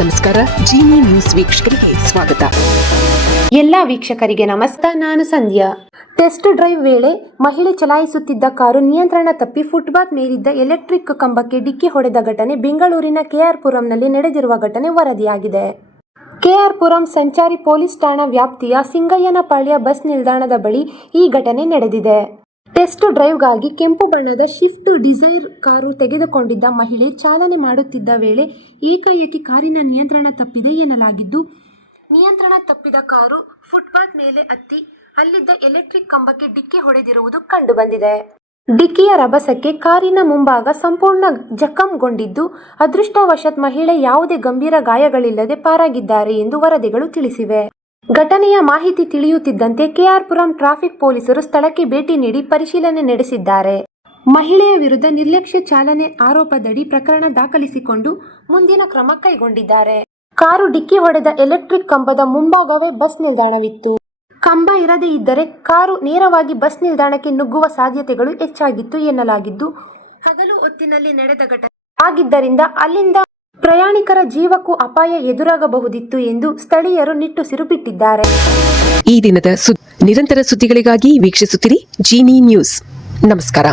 ನಮಸ್ಕಾರ. ಜೀನಿ ನ್ಯೂಸ್ ವೀಕ್ಷಕರಿಗೆ ಸ್ವಾಗತ. ಎಲ್ಲ ವೀಕ್ಷಕರಿಗೆ ನಮಸ್ಕಾರ. ನಾನು ಸಂಧ್ಯಾ. ಟೆಸ್ಟ್ ಡ್ರೈವ್ ವೇಳೆ ಮಹಿಳೆ ಚಲಾಯಿಸುತ್ತಿದ್ದ ಕಾರು ನಿಯಂತ್ರಣ ತಪ್ಪಿ ಫುಟ್ಪಾತ್ ಮೇಲಿದ್ದ ಎಲೆಕ್ಟ್ರಿಕ್ ಕಂಬಕ್ಕೆ ಡಿಕ್ಕಿ ಹೊಡೆದ ಘಟನೆ ಬೆಂಗಳೂರಿನ ಕೆಆರ್ ಪುರಂನಲ್ಲಿ ನಡೆದಿರುವ ಘಟನೆ ವರದಿಯಾಗಿದೆ. ಕೆಆರ್ ಪುರಂ ಸಂಚಾರಿ ಪೊಲೀಸ್ ಠಾಣಾ ವ್ಯಾಪ್ತಿಯ ಸಿಂಗಯ್ಯನಪಾಳ್ಯ ಬಸ್ ನಿಲ್ದಾಣದ ಬಳಿ ಈ ಘಟನೆ ನಡೆದಿದೆ. ಟೆಸ್ಟ್ ಡ್ರೈವ್ಗಾಗಿ ಕೆಂಪು ಬಣ್ಣದ ಶಿಫ್ಟ್ ಡಿಸೈರ್ ಕಾರು ತೆಗೆದುಕೊಂಡಿದ್ದ ಮಹಿಳೆ ಚಾಲನೆ ಮಾಡುತ್ತಿದ್ದ ವೇಳೆ ಏಕಾಏಕಿ ಕಾರಿನ ನಿಯಂತ್ರಣ ತಪ್ಪಿದೆ ಎನ್ನಲಾಗಿದ್ದು, ನಿಯಂತ್ರಣ ತಪ್ಪಿದ ಕಾರು ಫುಟ್ಪಾತ್ ಮೇಲೆ ಹತ್ತಿ ಅಲ್ಲಿದ್ದ ಎಲೆಕ್ಟ್ರಿಕ್ ಕಂಬಕ್ಕೆ ಡಿಕ್ಕಿ ಹೊಡೆದಿರುವುದು ಕಂಡುಬಂದಿದೆ. ಡಿಕ್ಕಿಯ ರಭಸಕ್ಕೆ ಕಾರಿನ ಮುಂಭಾಗ ಸಂಪೂರ್ಣ ಜಖಂಗೊಂಡಿದ್ದು, ಅದೃಷ್ಟವಶಾತ್ ಮಹಿಳೆ ಯಾವುದೇ ಗಂಭೀರ ಗಾಯಗಳಿಲ್ಲದೆ ಪಾರಾಗಿದ್ದಾರೆ ಎಂದು ವರದಿಗಳು ತಿಳಿಸಿವೆ. ಘಟನೆಯ ಮಾಹಿತಿ ತಿಳಿಯುತ್ತಿದ್ದಂತೆ ಕೆಆರ್ ಪುರಂ ಟ್ರಾಫಿಕ್ ಪೊಲೀಸರು ಸ್ಥಳಕ್ಕೆ ಭೇಟಿ ನೀಡಿ ಪರಿಶೀಲನೆ ನಡೆಸಿದ್ದಾರೆ. ಮಹಿಳೆಯ ವಿರುದ್ಧ ನಿರ್ಲಕ್ಷ್ಯ ಚಾಲನೆ ಆರೋಪದಡಿ ಪ್ರಕರಣ ದಾಖಲಿಸಿಕೊಂಡು ಮುಂದಿನ ಕ್ರಮ ಕೈಗೊಂಡಿದ್ದಾರೆ. ಕಾರು ಡಿಕ್ಕಿ ಹೊಡೆದ ಎಲೆಕ್ಟ್ರಿಕ್ ಕಂಬದ ಮುಂಭಾಗವೇ ಬಸ್ ನಿಲ್ದಾಣವಿತ್ತು. ಕಂಬ ಇರದೇ ಇದ್ದರೆ ಕಾರು ನೇರವಾಗಿ ಬಸ್ ನಿಲ್ದಾಣಕ್ಕೆ ನುಗ್ಗುವ ಸಾಧ್ಯತೆಗಳು ಹೆಚ್ಚಾಗಿತ್ತು ಎನ್ನಲಾಗಿದ್ದು, ಹಗಲು ಹೊತ್ತಿನಲ್ಲಿ ನಡೆದ ಘಟನೆ ಆಗಿದ್ದರಿಂದ ಅಲ್ಲಿಂದ ಪ್ರಯಾಣಿಕರ ಜೀವಕ್ಕೂ ಅಪಾಯ ಎದುರಾಗಬಹುದಿತ್ತು ಎಂದು ಸ್ಥಳೀಯರು ನಿಟ್ಟುಸಿರು ಬಿಟ್ಟಿದ್ದಾರೆ. ಈ ದಿನದ ನಿರಂತರ ಸುದ್ದಿಗಳಿಗಾಗಿ ವೀಕ್ಷಿಸುತ್ತಿರಿ ಜೀನಿ ನ್ಯೂಸ್. ನಮಸ್ಕಾರ.